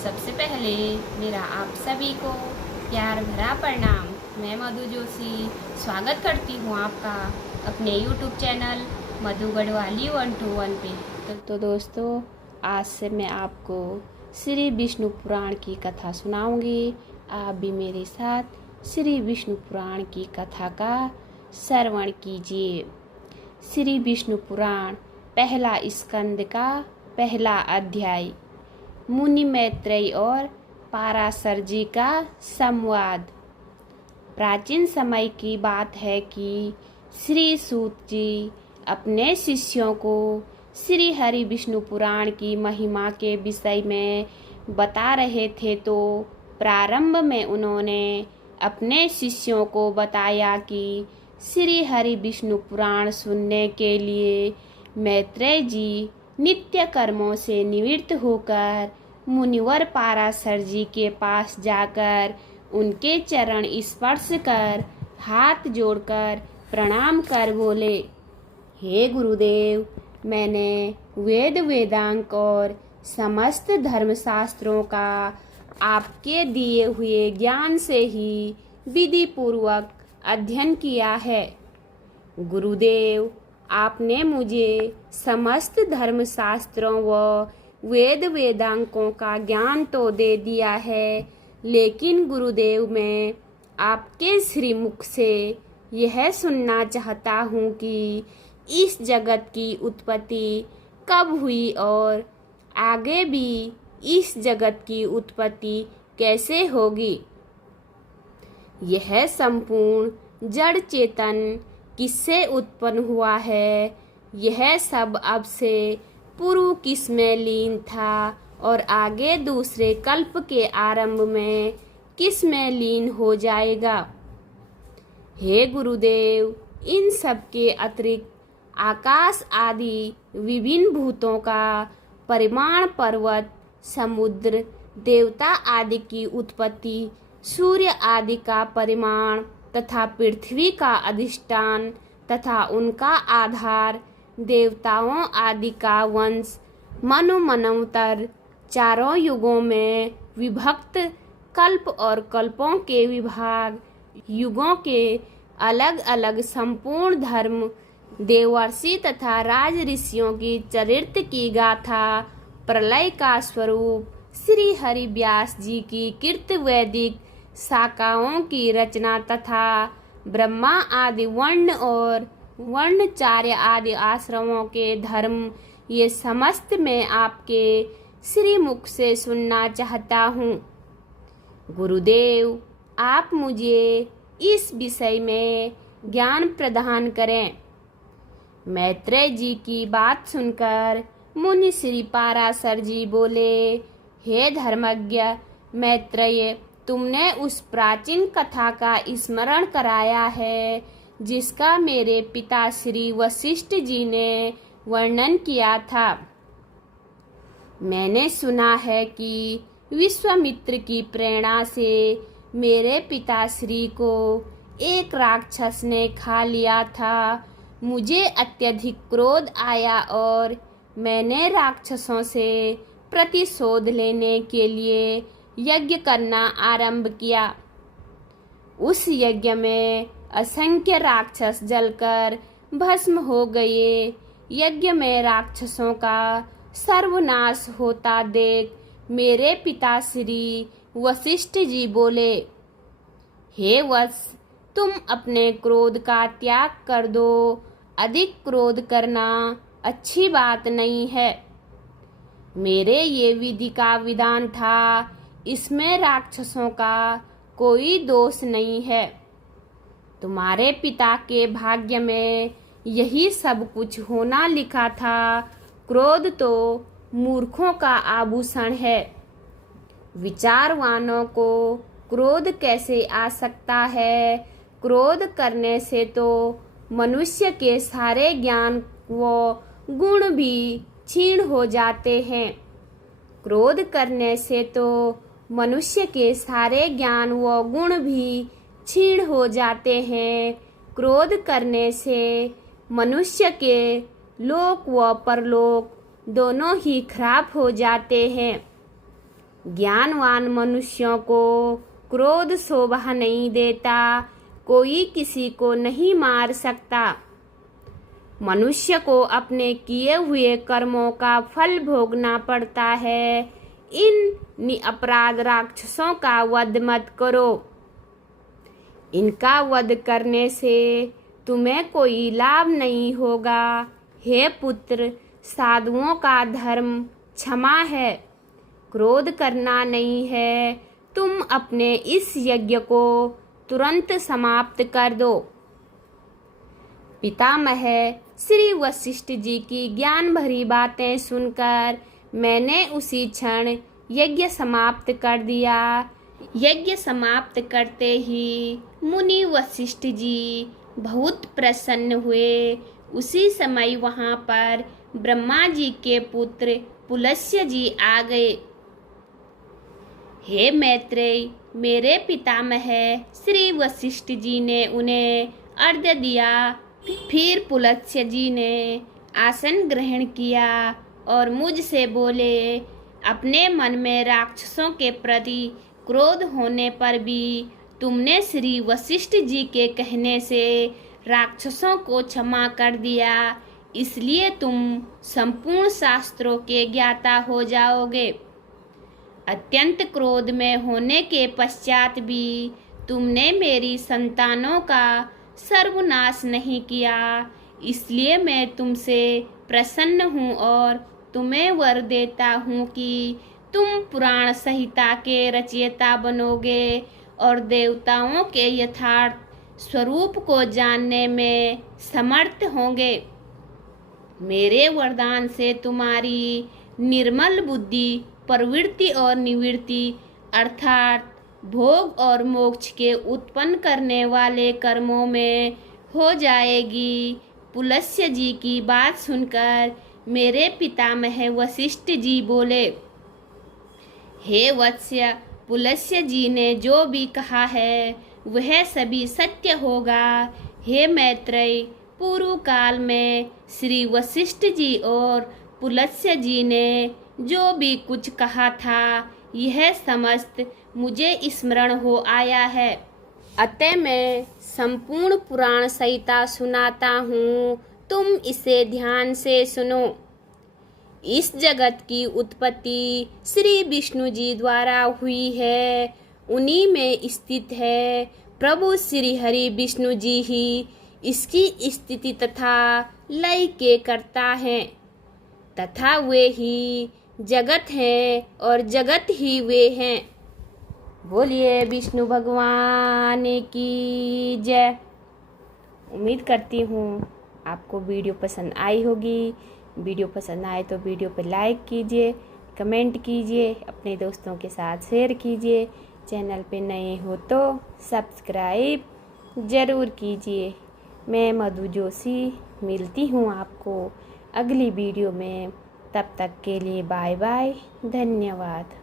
सबसे पहले मेरा आप सभी को प्यार भरा प्रणाम। मैं मधु जोशी स्वागत करती हूँ आपका अपने YouTube चैनल मधु गढ़वाली 121 पे। तो दोस्तों, आज से मैं आपको श्री विष्णु पुराण की कथा सुनाऊंगी। आप भी मेरे साथ श्री विष्णु पुराण की कथा का श्रवण कीजिए। श्री विष्णु पुराण पहला स्कंद का पहला अध्याय, मुनि मैत्रेय और पाराशर जी का संवाद। प्राचीन समय की बात है कि श्री सूत जी अपने शिष्यों को श्री हरि विष्णु पुराण की महिमा के विषय में बता रहे थे। तो प्रारंभ में उन्होंने अपने शिष्यों को बताया कि श्री हरि विष्णु पुराण सुनने के लिए मैत्रेय जी नित्य कर्मों से निवृत्त होकर मुनिवर पाराशर जी के पास जाकर उनके चरण स्पर्श कर हाथ जोड़कर प्रणाम कर बोले, हे गुरुदेव, मैंने वेद वेदांग और समस्त धर्मशास्त्रों का आपके दिए हुए ज्ञान से ही विधि पूर्वक अध्ययन किया है। गुरुदेव, आपने मुझे समस्त धर्मशास्त्रों व वेद वेदांकों का ज्ञान तो दे दिया है, लेकिन गुरुदेव, मैं आपके श्रीमुख से यह सुनना चाहता हूँ कि इस जगत की उत्पत्ति कब हुई और आगे भी इस जगत की उत्पत्ति कैसे होगी। यह संपूर्ण जड़ चेतन किससे उत्पन्न हुआ है, यह सब अब से पूर्व किस में लीन था और आगे दूसरे कल्प के आरंभ में किस में लीन हो जाएगा। हे गुरुदेव, इन सब के अतिरिक्त आकाश आदि विभिन्न भूतों का परिमाण, पर्वत, समुद्र, देवता आदि की उत्पत्ति, सूर्य आदि का परिमाण तथा पृथ्वी का अधिष्ठान तथा उनका आधार, देवताओं आदि का वंश, मनु मनवंतर, चारों युगों में विभक्त कल्प और कल्पों के विभाग, युगों के अलग अलग संपूर्ण धर्म, देवर्षि तथा राज ऋषियों की चरित्र की गाथा, प्रलय का स्वरूप, श्री हरि व्यास जी की कृत वैदिक शाखाओं की रचना तथा ब्रह्मा आदि वर्ण और वर्णचार्य आदि आश्रमों के धर्म, ये समस्त मैं आपके श्री मुख से सुनना चाहता हूँ। गुरुदेव, आप मुझे इस विषय में ज्ञान प्रदान करें। मैत्रेय जी की बात सुनकर मुनि श्री पाराशर जी बोले, हे धर्मज्ञ मैत्रेय, तुमने उस प्राचीन कथा का स्मरण कराया है जिसका मेरे पिता श्री वशिष्ठ जी ने वर्णन किया था। मैंने सुना है कि विश्वामित्र की प्रेरणा से मेरे पिताश्री को एक राक्षस ने खा लिया था। मुझे अत्यधिक क्रोध आया और मैंने राक्षसों से प्रतिशोध लेने के लिए यज्ञ करना आरंभ किया। उस यज्ञ में असंख्य राक्षस जलकर भस्म हो गए। यज्ञ में राक्षसों का सर्वनाश होता देख मेरे पिताश्री वशिष्ठ जी बोले, हे वत्स, तुम अपने क्रोध का त्याग कर दो। अधिक क्रोध करना अच्छी बात नहीं है। मेरे ये विधि का विधान था, इसमें राक्षसों का कोई दोष नहीं है। तुम्हारे पिता के भाग्य में यही सब कुछ होना लिखा था। क्रोध तो मूर्खों का आभूषण है। विचारवानों को क्रोध कैसे आ सकता है? क्रोध करने से तो मनुष्य के सारे ज्ञान व गुण भी क्षीण हो जाते हैं। क्रोध करने से तो मनुष्य के सारे ज्ञान व गुण भी क्षीण हो जाते हैं। क्रोध करने से मनुष्य के लोक व परलोक दोनों ही खराब हो जाते हैं। ज्ञानवान मनुष्यों को क्रोध शोभा नहीं देता, कोई किसी को नहीं मार सकता। मनुष्य को अपने किए हुए कर्मों का फल भोगना पड़ता है। इन निरपराध राक्षसों का वध मत करो। इनका वध करने से तुम्हें कोई लाभ नहीं होगा। हे पुत्र, साधुओं का धर्म क्षमा है, क्रोध करना नहीं है। तुम अपने इस यज्ञ को तुरंत समाप्त कर दो। पितामह श्री वशिष्ठ जी की ज्ञान भरी बातें सुनकर मैंने उसी क्षण यज्ञ समाप्त कर दिया। यज्ञ समाप्त करते ही मुनि वशिष्ठ जी बहुत प्रसन्न हुए। उसी समय वहाँ पर ब्रह्मा जी के पुत्र पुलस्त्य जी आ गए। हे मैत्रेय, मेरे पितामह श्री वशिष्ठ जी ने उन्हें अर्घ्य दिया। फिर पुलस्त्य जी ने आसन ग्रहण किया और मुझसे बोले, अपने मन में राक्षसों के प्रति क्रोध होने पर भी तुमने श्री वशिष्ठ जी के कहने से राक्षसों को क्षमा कर दिया, इसलिए तुम संपूर्ण शास्त्रों के ज्ञाता हो जाओगे। अत्यंत क्रोध में होने के पश्चात भी तुमने मेरी संतानों का सर्वनाश नहीं किया, इसलिए मैं तुमसे प्रसन्न हूँ और तुम्हें वर देता हूँ कि तुम पुराण संहिता के रचयिता बनोगे और देवताओं के यथार्थ स्वरूप को जानने में समर्थ होंगे। मेरे वरदान से तुम्हारी निर्मल बुद्धि प्रवृत्ति और निवृत्ति अर्थात भोग और मोक्ष के उत्पन्न करने वाले कर्मों में हो जाएगी। पुलस्त्य जी की बात सुनकर मेरे पितामह वशिष्ठ जी बोले, हे वत्स्य, पुलस्त्य जी ने जो भी कहा है वह सभी सत्य होगा। हे मैत्रेय, पूर्व काल में श्री वशिष्ठ जी और पुलस्त्य जी ने जो भी कुछ कहा था यह समस्त मुझे स्मरण हो आया है। अतः मैं संपूर्ण पुराण संहिता सुनाता हूँ, तुम इसे ध्यान से सुनो। इस जगत की उत्पत्ति श्री विष्णु जी द्वारा हुई है, उन्हीं में स्थित है। प्रभु श्री हरि विष्णु जी ही इसकी स्थिति तथा लय के कर्ता हैं, तथा वे ही जगत हैं और जगत ही वे हैं। बोलिए विष्णु भगवान की जय। उम्मीद करती हूँ आपको वीडियो पसंद आई होगी। वीडियो पसंद आए तो वीडियो पर लाइक कीजिए, कमेंट कीजिए, अपने दोस्तों के साथ शेयर कीजिए। चैनल पे नए हो तो सब्सक्राइब ज़रूर कीजिए। मैं मधु जोशी मिलती हूँ आपको अगली वीडियो में। तब तक के लिए बाय बाय, धन्यवाद।